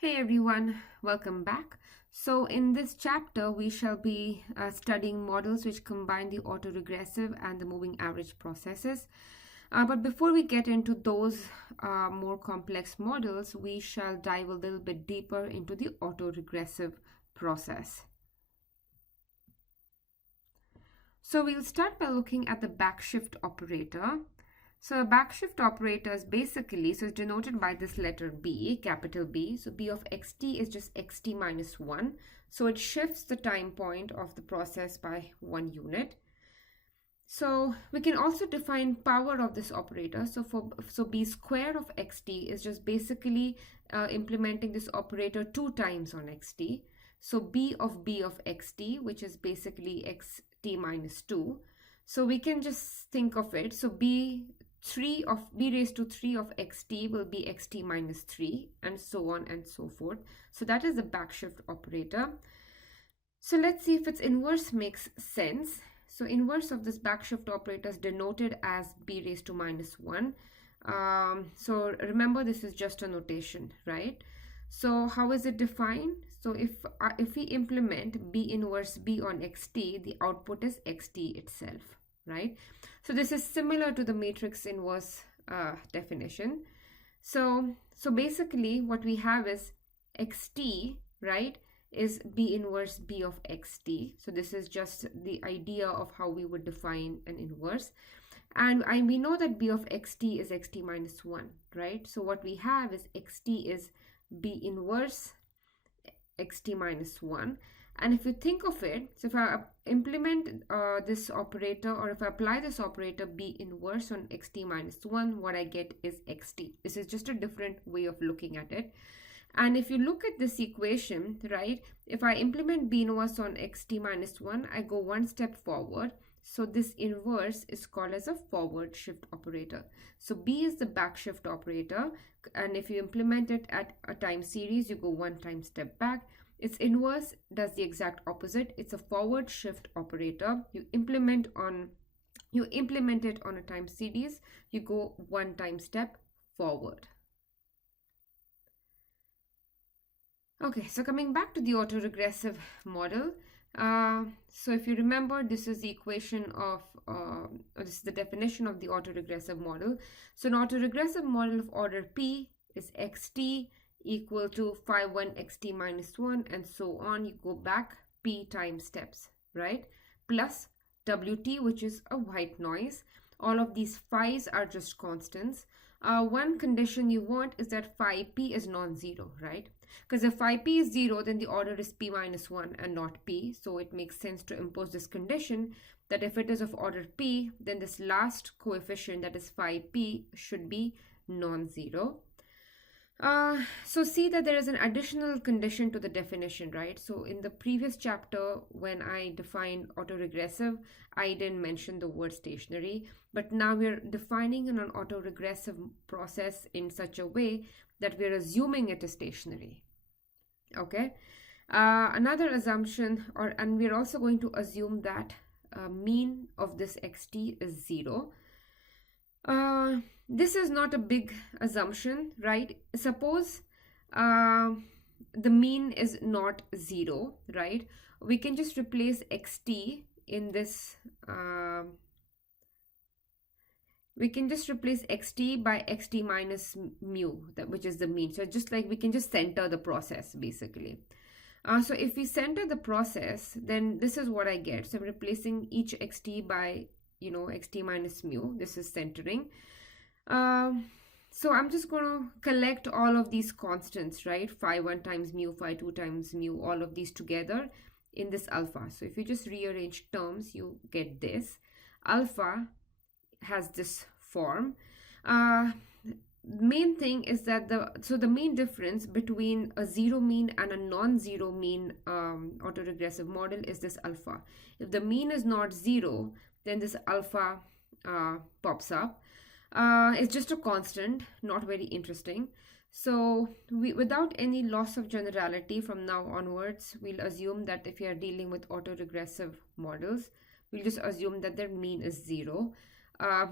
Hey everyone, welcome back. So in this chapter, we shall be studying models which combine the autoregressive and the moving average processes. But before we get into those more complex models, we shall dive a little bit deeper into the autoregressive process. So we'll start by looking at the backshift operator. So a backshift operator is basically, so it's denoted by this letter B, capital B. So B of xt is just xt minus 1. So it shifts the time point of the process by 1 unit. So we can also define power of this operator. So B square of xt is just basically implementing this operator 2 times on xt. So B of xt, which is basically xt minus 2. So we can just think of it. So b raised to 3 of xt will be xt minus 3, and so on and so forth. So that is the backshift operator. So let's see if its inverse makes sense. So inverse of this backshift operator is denoted as b raised to minus 1. So remember, this is just a notation, right? So how is it defined? So if we implement b inverse b on xt, the output is xt itself, right? So this is similar to the matrix inverse definition. So basically what we have is xt, right, is b inverse b of xt. So this is just the idea of how we would define an inverse. And we know that b of xt is xt minus 1, right? So what we have is xt is b inverse xt minus 1. And if you think of it, so if I implement this operator, or if I apply this operator b inverse on xt minus 1, what I get is xt. This is just a different way of looking at it. And if you look at this equation, right, if I implement b inverse on xt minus 1, I go one step forward. So this inverse is called as a forward shift operator. So b is the backshift operator. And if you implement it at a time series, you go one time step back. Its inverse does the exact opposite. It's a forward shift operator. You implement it on a time series, you go one time step forward. Okay, so coming back to the autoregressive model. So if you remember, this is the equation of, this is the definition of the autoregressive model. So an autoregressive model of order P is xt equal to phi 1 xt minus 1, and so on. You go back p time steps, right? Plus wt, which is a white noise. All of these phi's are just constants. One condition you want is that phi p is non-zero, right? Because if phi p is 0, then the order is p minus 1 and not p. So it makes sense to impose this condition that if it is of order p, then this last coefficient, that is phi p, should be non-zero. So see that there is an additional condition to the definition, right? So in the previous chapter, when I defined autoregressive, I didn't mention the word stationary, but now we're defining an autoregressive process in such a way that we're assuming it is stationary. Okay. Another assumption, and we're also going to assume that mean of this xt is 0. This is not a big assumption, right? Suppose the mean is not 0, right? We can just replace xt in this, we can just replace xt by xt minus mu, which is the mean. So just like we can just center the process basically. So if we center the process, then this is what I get. So I'm replacing each xt by, xt minus mu. This is centering. So I'm just going to collect all of these constants, right? Phi 1 times mu, phi 2 times mu, all of these together in this alpha. So if you just rearrange terms, you get this. Alpha has this form. Main thing is that the main difference between a zero mean and a non-zero mean autoregressive model is this alpha. If the mean is not 0, then this alpha pops up. It's just a constant, not very interesting. So without any loss of generality from now onwards, we'll assume that if you are dealing with autoregressive models, we'll just assume that their mean is 0.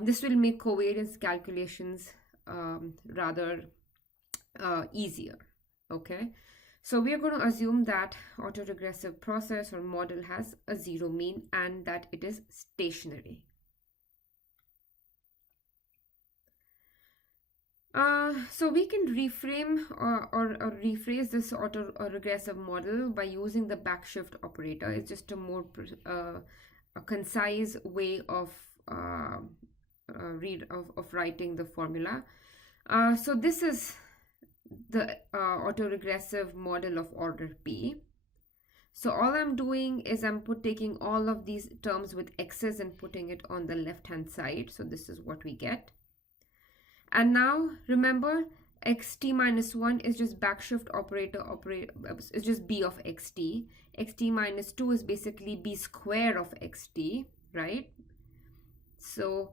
This will make covariance calculations rather easier. okay? So we are going to assume that autoregressive process or model has a zero mean and that it is stationary. So we can reframe or rephrase this autoregressive model by using the backshift operator. It's just a more a concise way of writing the formula. So this is the autoregressive model of order P. So all I'm doing is I'm taking all of these terms with x's and putting it on the left hand side. So this is what we get. And now remember, xt minus 1 is just backshift operator is just b of xt. Xt minus 2 is basically b square of xt, right? So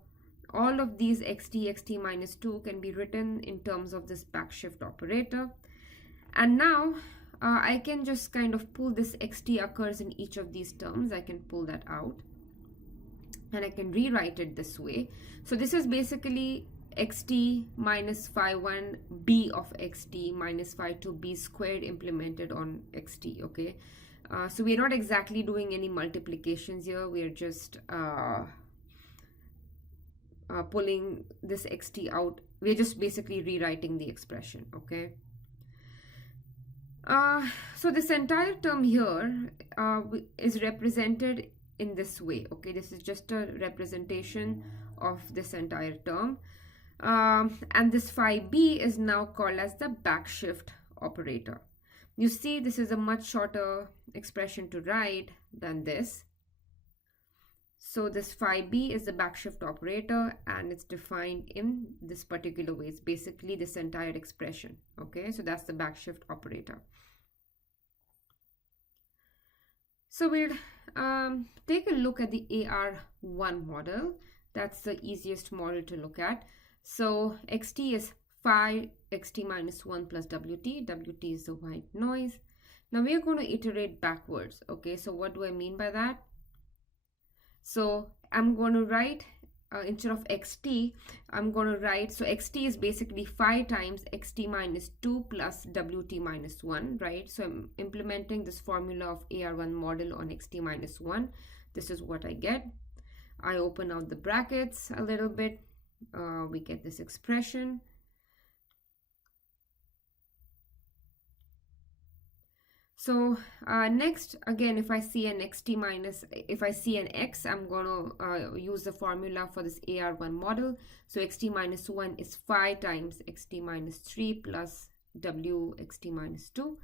all of these xt minus 2 can be written in terms of this backshift operator. And now I can just kind of pull this xt occurs in each of these terms. I can pull that out and I can rewrite it this way. So this is basically xt minus phi 1 b of xt minus phi 2 b squared implemented on xt, okay? So we're not exactly doing any multiplications here. We are just pulling this xt out. We're just basically rewriting the expression, okay? So this entire term here is represented in this way, okay? This is just a representation of this entire term. And this phi b is now called as the backshift operator. You see, this is a much shorter expression to write than this. So this phi b is the backshift operator and it's defined in this particular way. It's basically this entire expression, okay? So that's the backshift operator. So we'll take a look at the AR1 model. That's the easiest model to look at. So xt is phi xt minus 1 plus wt. Wt is the white noise. Now we are going to iterate backwards, okay? So what do I mean by that? So I'm going to write, instead of xt, I'm going to write, so xt is basically phi times xt minus 2 plus wt minus 1, right? So I'm implementing this formula of AR1 model on xt minus 1. This is what I get. I open out the brackets a little bit. We get this expression. So next, again, if I see an xt minus, if I see an x, I'm going to use the formula for this AR1 model. So xt minus 1 is phi times xt minus 3 plus w xt minus 2.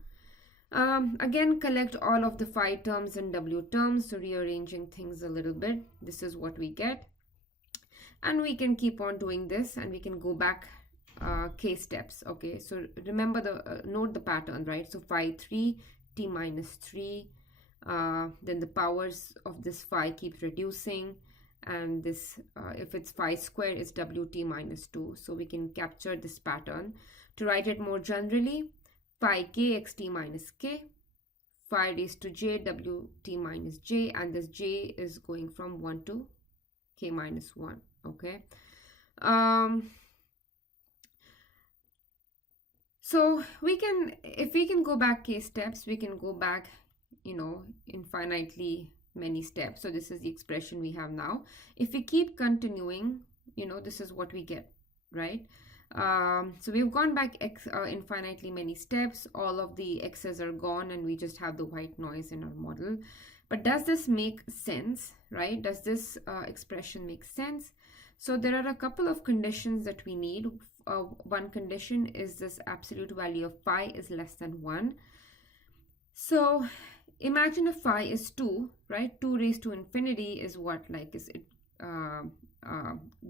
Again, collect all of the phi terms and w terms, so rearranging things a little bit. This is what we get. And we can keep on doing this and we can go back k steps, okay? So remember the, note the pattern, right? So phi 3, t minus 3, then the powers of this phi keep reducing, and this, if it's phi squared, is wt minus 2. So we can capture this pattern. To write it more generally, phi k xt minus k, phi raised to j wt minus j, and this j is going from 1 to k minus 1, okay? So we can, if we can go back k steps, we can go back, you know, infinitely many steps. So this is the expression we have now. If we keep continuing, you know, this is what we get, right? So we've gone back infinitely many steps. All of the x's are gone and we just have the white noise in our model. But does this make sense, right? Does this expression make sense? So there are a couple of conditions that we need. One condition is this absolute value of phi is less than 1. So imagine if phi is 2, right? 2 raised to infinity is what, like, is it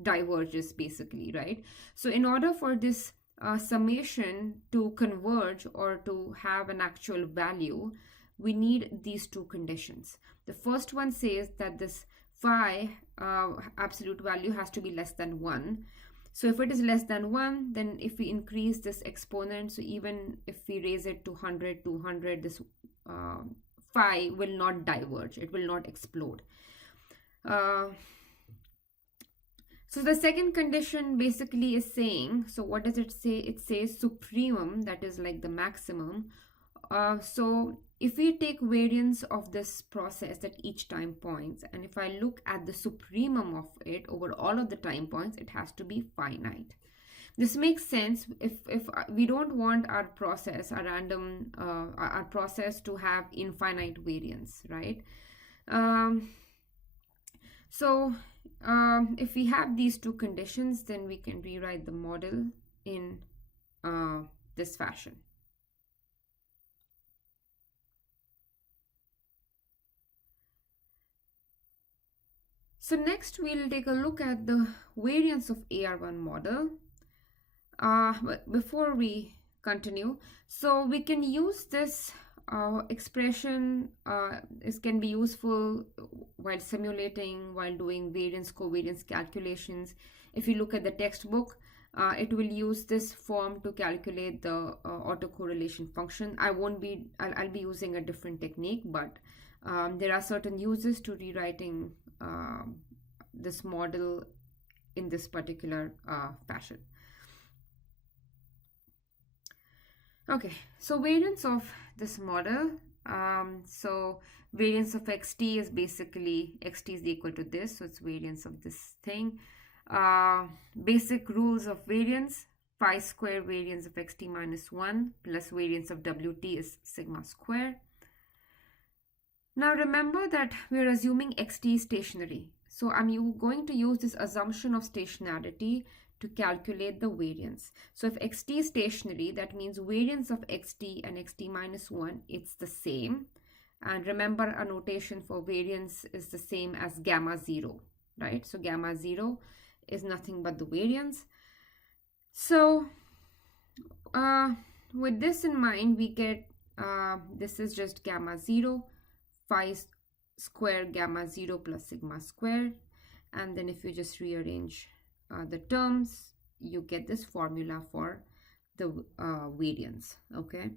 diverges basically, right? So in order for this summation to converge or to have an actual value, we need these two conditions. The first one says that this phi absolute value has to be less than 1. So if it is less than 1, then if we increase this exponent, so even if we raise it to 100, 200, this phi will not diverge. It will not explode. So the second condition basically is saying, so what does it say? It says supremum, that is like the maximum. So if we take variance of this process at each time points, and if I look at the supremum of it over all of the time points, it has to be finite. This makes sense if we don't want our process, our random, our process to have infinite variance, right? So if we have these two conditions, then we can rewrite the model in this fashion. So next we'll take a look at the variance of AR1 model. But before we continue, so we can use this expression. This can be useful while simulating, while doing variance covariance calculations. If you look at the textbook, it will use this form to calculate the autocorrelation function. I'll be using a different technique, but there are certain uses to rewriting this model in this particular fashion. Okay, so variance of this model. So variance of xt is basically xt is equal to this, so it's variance of this thing. Basic rules of variance: phi square variance of xt minus 1 plus variance of wt is sigma square. Now remember that we are assuming xt is stationary. So I'm going to use this assumption of stationarity to calculate the variance. So if xt is stationary, that means variance of xt and xt minus 1, it's the same. And remember, a notation for variance is the same as gamma 0, right? So gamma 0 is nothing but the variance. So with this in mind, we get this is just gamma 0, phi square gamma 0 plus sigma square. And then if you just rearrange the terms, you get this formula for the variance. Okay.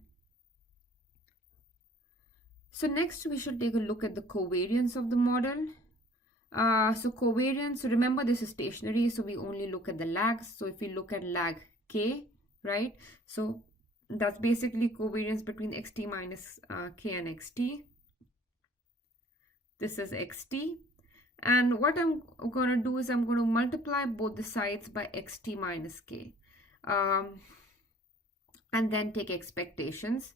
So next we should take a look at the covariance of the model. So covariance, remember this is stationary, so we only look at the lags. So if we look at lag k, right? So that's basically covariance between xt minus k and xt. This is xt. And what I'm going to do is I'm going to multiply both the sides by xt minus k. And then take expectations.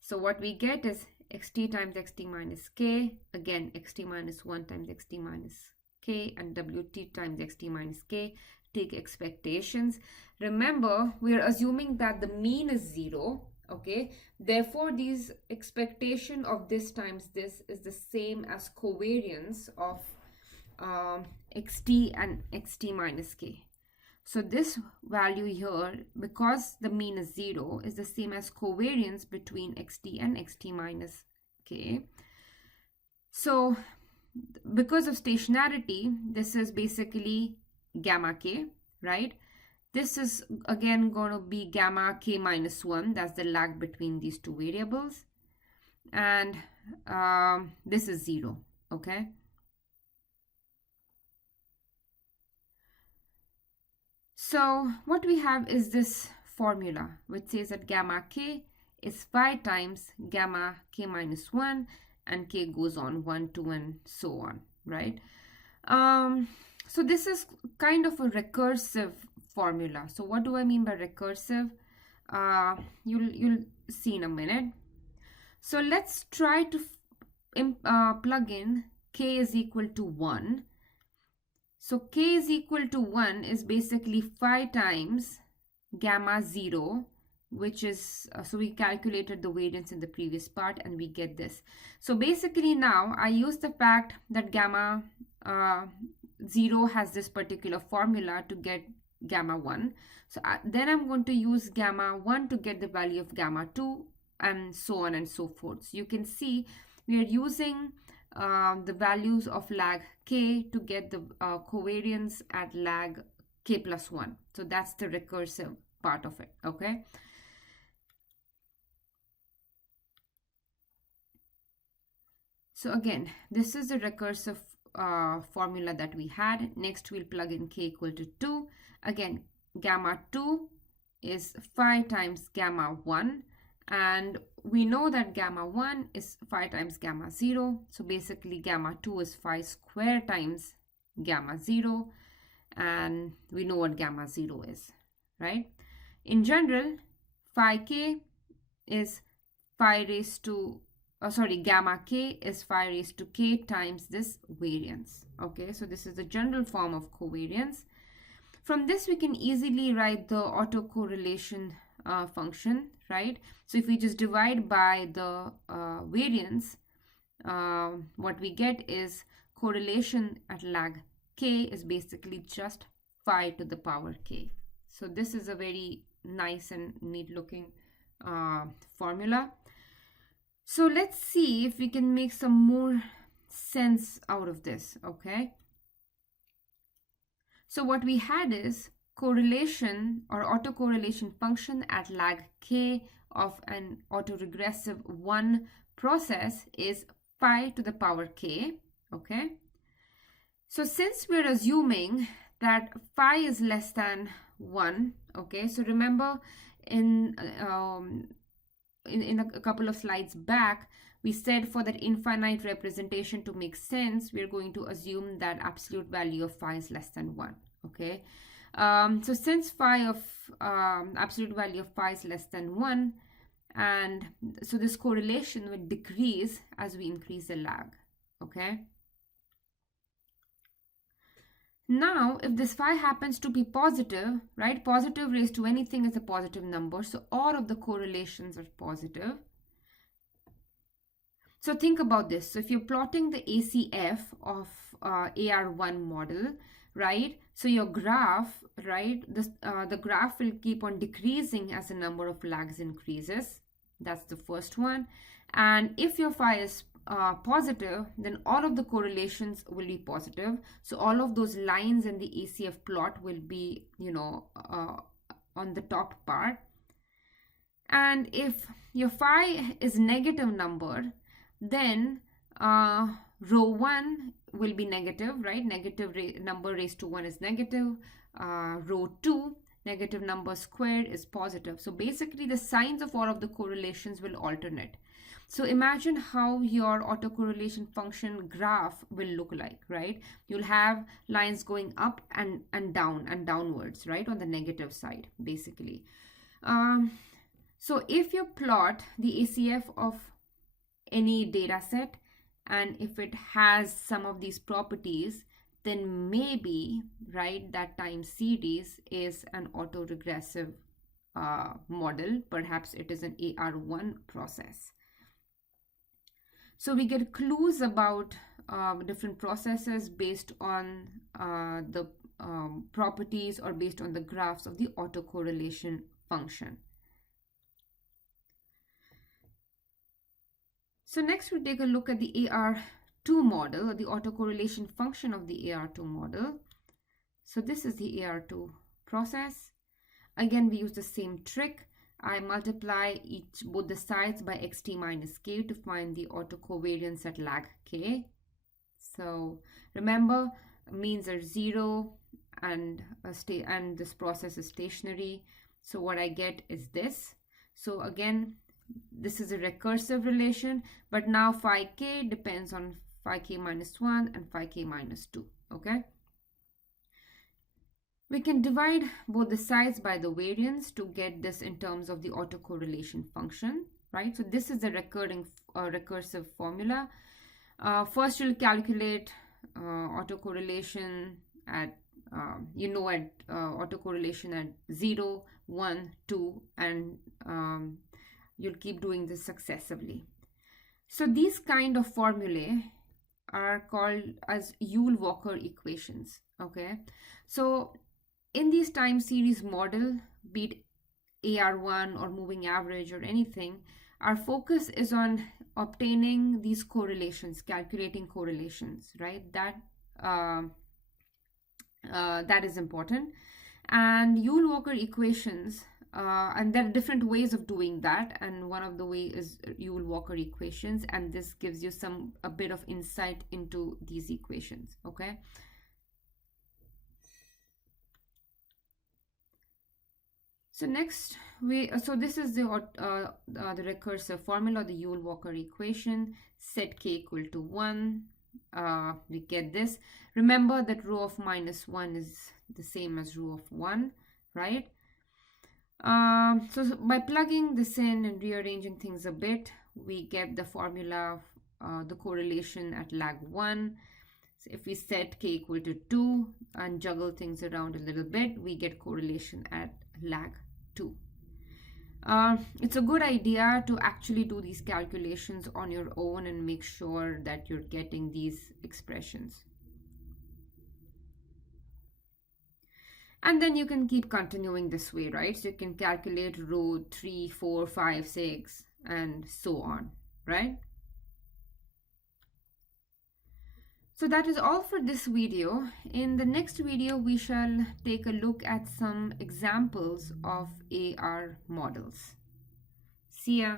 So what we get is xt times xt minus k, again xt minus 1 times xt minus k, and wt times xt minus k. Take expectations. Remember, we are assuming that the mean is 0. Okay, therefore these expectation of this times this is the same as covariance of xt and xt minus k. So this value here, because the mean is 0, is the same as covariance between xt and xt minus k. So because of stationarity, this is basically gamma k, right? This is again going to be gamma k minus 1. That's the lag between these two variables. And this is 0, okay? So what we have is this formula, which says that gamma k is phi times gamma k minus 1, and k goes on 1, 2, and so on, right? So this is kind of a recursive formula. So what do I mean by recursive? You'll see in a minute. So let's try to plug in k is equal to 1. So k is equal to 1 is basically phi times gamma 0, which is, so we calculated the variance in the previous part and we get this. So basically now I use the fact that gamma 0 has this particular formula to get gamma 1. So then I'm going to use gamma 1 to get the value of gamma 2, and so on and so forth. So you can see we are using the values of lag k to get the covariance at lag k plus 1. So that's the recursive part of it, okay? So again, this is the recursive formula that we had. Next, we'll plug in k equal to 2. Again, gamma 2 is phi times gamma 1. And we know that gamma 1 is phi times gamma 0. So basically, gamma 2 is phi square times gamma 0. And we know what gamma 0 is, right? In general, phi k is phi raised to gamma k is phi raised to k times this variance. Okay, so this is the general form of covariance. From this, we can easily write the autocorrelation function, right? So if we just divide by the variance, what we get is correlation at lag k is basically just phi to the power k. So this is a very nice and neat looking formula. So let's see if we can make some more sense out of this, okay? So what we had is correlation or autocorrelation function at lag k of an autoregressive 1 process is phi to the power k, okay? So since we're assuming that phi is less than 1, okay, so remember in a couple of slides back, we said for that infinite representation to make sense, we're going to assume that absolute value of phi is less than 1, okay? So since phi of absolute value of phi is less than 1, and so this correlation would decrease as we increase the lag, okay? Now, if this phi happens to be positive, right, positive raised to anything is a positive number, so all of the correlations are positive. So think about this. So if you're plotting the ACF of AR1 model, right, so your graph, right, the graph will keep on decreasing as the number of lags increases. That's the first one. And if your phi is positive, then all of the correlations will be positive. So all of those lines in the ACF plot will be, you know, on the top part. And if your phi is negative number, then row 1 will be negative, right? Negative number raised to 1 is negative. Row 2, negative number squared is positive. So basically the signs of all of the correlations will alternate. So imagine how your autocorrelation function graph will look like, right? You'll have lines going up and down and downwards, right? On the negative side, basically. So if you plot the ACF of any data set, and if it has some of these properties, then maybe, right, that time series is an autoregressive model. Perhaps it is an AR1 process. So we get clues about different processes based on the properties or based on the graphs of the autocorrelation function. So next we'll take a look at the AR2 model, or the autocorrelation function of the AR2 model. So this is the AR2 process. Again, we use the same trick. I multiply both the sides by xt minus k to find the autocovariance at lag k. So remember, means are 0 and this process is stationary. So what I get is this. So again, this is a recursive relation, but now phi k depends on phi k minus 1 and phi k minus 2, okay? We can divide both the sides by the variance to get this in terms of the autocorrelation function, right? So this is a recursive formula. First, you'll calculate autocorrelation at, autocorrelation at 0, 1, 2, and you'll keep doing this successively. So these kind of formulae are called as Yule-Walker equations, okay? So in these time series model, be it AR1 or moving average or anything, our focus is on obtaining these correlations, calculating correlations, right? That is important. And Yule-Walker equations And there are different ways of doing that, and one of the way is Walker equations, and this gives you a bit of insight into these equations. Okay, so next this is the recursive formula, the Walker equation. Set k equal to 1, we get this. Remember that rho of -1 is the same as rho of 1, right? So by plugging this in and rearranging things a bit, we get the formula of the correlation at lag 1. So if we set k equal to 2 and juggle things around a little bit, we get correlation at lag 2. It's a good idea to actually do these calculations on your own and make sure that you're getting these expressions. And then you can keep continuing this way, right? So you can calculate rho 3, 4, 5, 6, and so on, right? So that is all for this video. In the next video, we shall take a look at some examples of AR models. See ya.